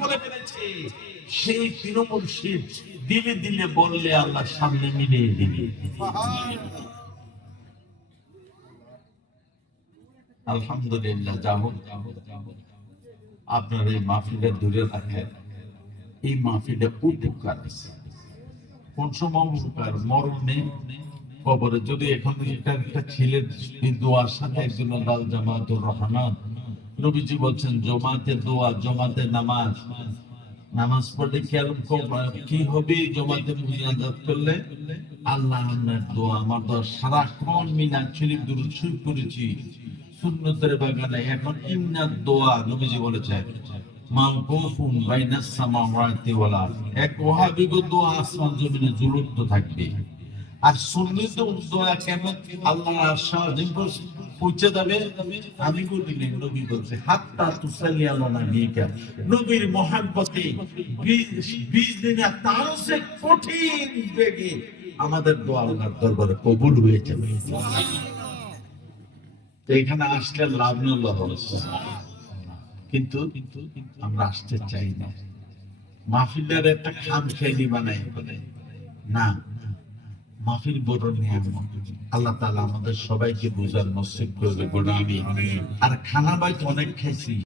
করে ফেলেছে, সেই তৃণমূল দিলে বললে আল্লাহ সামনে মিলিয়ে দিবে। আলহামদুলিল্লাহ আপনার এই মাহফিলে দূরে রাখেন এই মাহফিলে উপকার কোন সময় উপকার? মরণে কবরে। যদি এখন একটা ছেলের এই দোয়ার সাথে একজন লাল জামাতুর রহমান নবীজি বলছেন, জমাতে দোয়া, জমাতে নামাজ। নামাজ পড়লে কি আর ক- হবে? জমাতে মুনাজাত করলে? আল্লাহ আপনার দোয়া, আমার দোয়া সারাক্ষণ মিনার শরীফ, দুরুদ সুন্নতের বাগানে এখন দোয়া, নবীজি বলেছেন সামাওয়াতি ওয়াল আরদ। এক দোয়া আসমান জমিনে থাকবে। আর সুন্নিত দোয়া কেমন? আল্লাহ আমি নবী বলছে, হাত্তা তুসাল্লি আলা নাবিকা নবীর মহাব্বতে বিশ দিনে তারও সে কঠিন বেগে আমাদের দোয়া আল্লাহর দরবারে কবুল হয়ে যাবে। এখানে আসলে লাভ নল্লাহ কিন্তু কিন্তু আমরা আসতে চাই না। মাহফিলের একটা খাম খেলি বানাই না। মাহফিল বড় নিয়ামত আল্লাহ তাআলা আমাদের সবাইকে বোঝার নসিব করবে। আমি আর খানা বাইতে অনেক খাইছি।